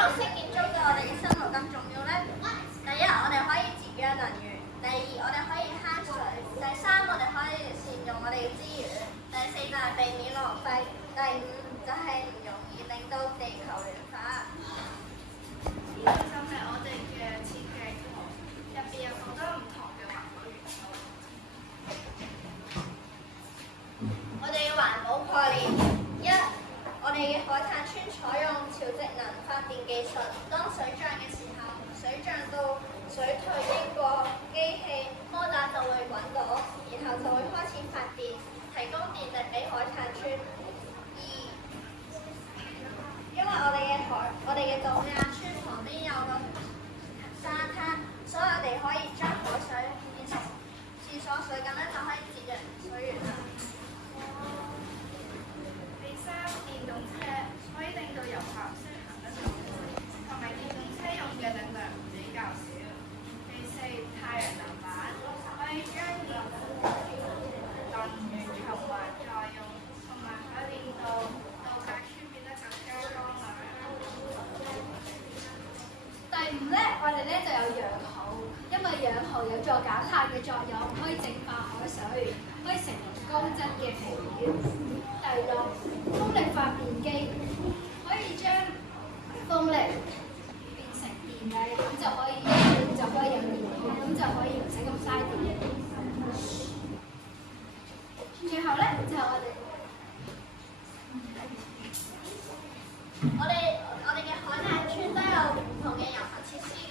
綠色建築對我哋嘅生活咁重要呢？第一，我哋可以節約能源；第二，我哋可以慳水；第三，我哋可以善用我哋嘅資源；第四就係避免浪費；第五就係唔容易令到地球暖化。呢個就係我哋嘅設計圖，入邊有好多唔同嘅環保元素。我哋嘅環保概念一，我哋嘅海灘村採用潮汐能發電技術，當水漲嘅時候，水漲到水退經過機器摩打就會滾動，然後就會開始發電，提供電力俾海灘村。二，因為我哋嘅度假村旁邊有個沙灘，所以我哋可以將海水變成廁所水，咁樣就可以節約水源啦。第三，電動車可以令到遊客識行得更快，同埋電動車用嘅能量比較少。第四，太陽能板可以將熱能源循環再用，同埋可以令到度假村變得更加光亮。第五咧，我哋咧就有養蠔，因為養蠔有助減碳嘅作用，可以淨化海水，可以成為高質嘅肥料。第六，風力發電機可以將風力變成電力，咁就可以有電，咁就可以唔使咁嘥電。最後咧就係我哋嘅海灘村都有唔同嘅遊客設施㗎。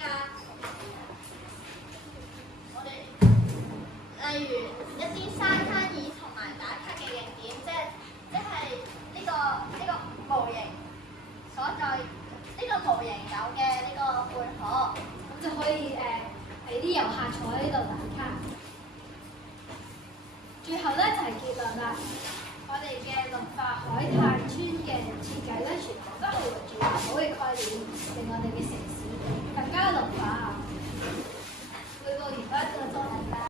我哋例如一啲沙灘椅同埋打卡嘅景點，即係呢個模型所在，呢個模型有嘅呢個貝殼，咁就可以俾啲遊客坐喺呢度打卡。最後咧就係結論啦，我哋嘅綠化海灘村嘅設計咧，全部都係圍住環保嘅概念，令我哋嘅城市更加綠化。